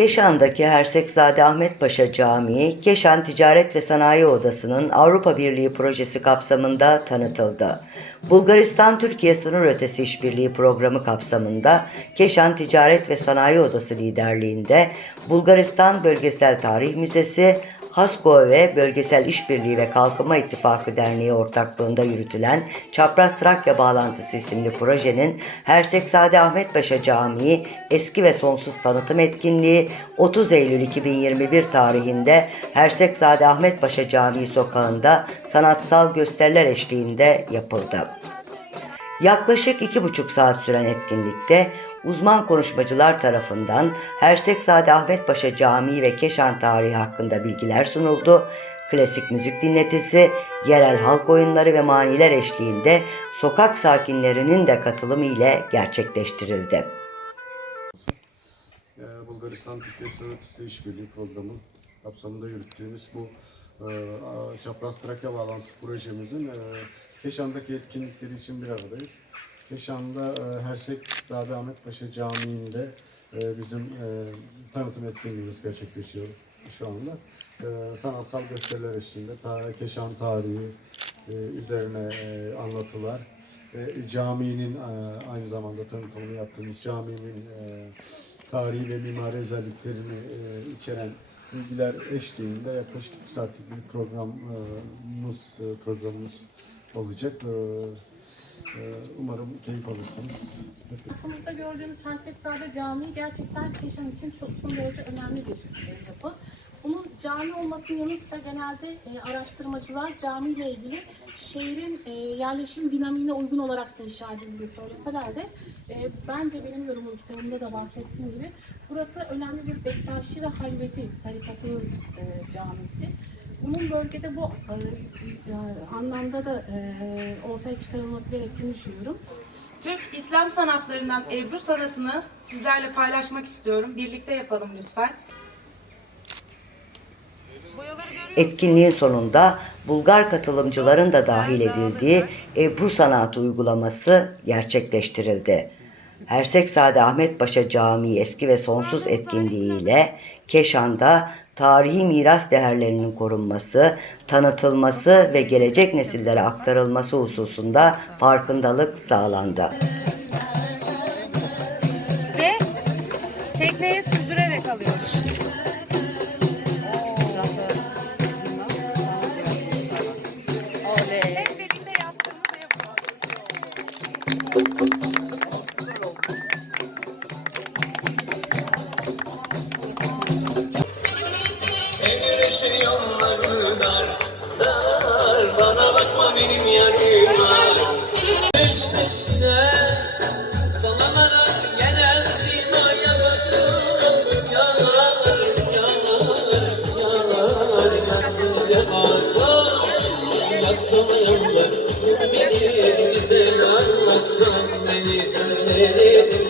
Keşan'daki Hersekzade Ahmet Paşa Camii, Keşan Ticaret ve Sanayi Odası'nın Avrupa Birliği projesi kapsamında tanıtıldı. Bulgaristan-Türkiye sınır ötesi işbirliği programı kapsamında Keşan Ticaret ve Sanayi Odası liderliğinde Bulgaristan Bölgesel Tarih Müzesi, HASKO ve Bölgesel İşbirliği ve Kalkınma İttifakı Derneği ortaklığında yürütülen Çapraz Trakya Bağlantısı isimli projenin Hersekzade Ahmet Paşa Camii eski ve sonsuz tanıtım etkinliği 30 Eylül 2021 tarihinde Hersekzade Ahmet Paşa Camii sokağında sanatsal gösteriler eşliğinde yapıldı. Yaklaşık iki buçuk saat süren etkinlikte uzman konuşmacılar tarafından Hersekzade Ahmet Paşa Camii ve Keşan tarihi hakkında bilgiler sunuldu. Klasik müzik dinletisi, yerel halk oyunları ve maniler eşliğinde sokak sakinlerinin de katılımı ile gerçekleştirildi. Ee, Bulgaristan Türkiye Ötesi İşbirliği Programı kapsamında yürüttüğümüz bu e, Çapraz Trakya Bağlantısı projemizin e, Keşan'daki etkinlikleri için bir aradayız. Keşan'da e, Hersekzade Ahmet Paşa Camii'nde e, bizim e, tanıtım etkinliğimiz gerçekleşiyor şu anda. E, sanatsal gösteriler eşliğinde Keşan tarihi e, üzerine anlatılar ve caminin aynı zamanda tanıtımını yaptığımız caminin tarihi ve mimari özelliklerini içeren bilgiler eşliğinde yaklaşık iki saatlik bir programımız programımız olacak. E, Umarım keyif alırsınız. Arkamızda gördüğümüz Hersekzade Camii gerçekten Keşan için çok son derece önemli bir e, yapı. Bunun cami olmasının yanı sıra genelde e, araştırmacılar camiyle ilgili şehrin e, yerleşim dinamiğine uygun olarak inşa edildiğini söyleseler de e, bence benim yorumum kitabımda da bahsettiğim gibi burası önemli bir Bektaşi ve Halveti tarikatının e, camisi. Bunun bölgede bu e, e, anlamda da e, ortaya çıkarılması gerektiğini düşünüyorum. Türk İslam sanatlarından Ebru sanatını sizlerle paylaşmak istiyorum. Birlikte yapalım lütfen. Etkinliğin sonunda Bulgar katılımcıların da dahil edildiği Ebru sanatı uygulaması gerçekleştirildi. Hersekzade Ahmet Paşa Camii eski ve sonsuz etkinliğiyle Keşan'da tarihi miras değerlerinin korunması, tanıtılması ve gelecek nesillere aktarılması hususunda farkındalık sağlandı. ve tekneye süzülerek alıyoruz. Oley. Hep birlikte. Yolları dar, dar. Bana bakma benim yarim var. Peş peşine Salanarak gelen sima yalar Yalar, yalar, yalar Yaksız yapar Yaktım. Yıllar Beni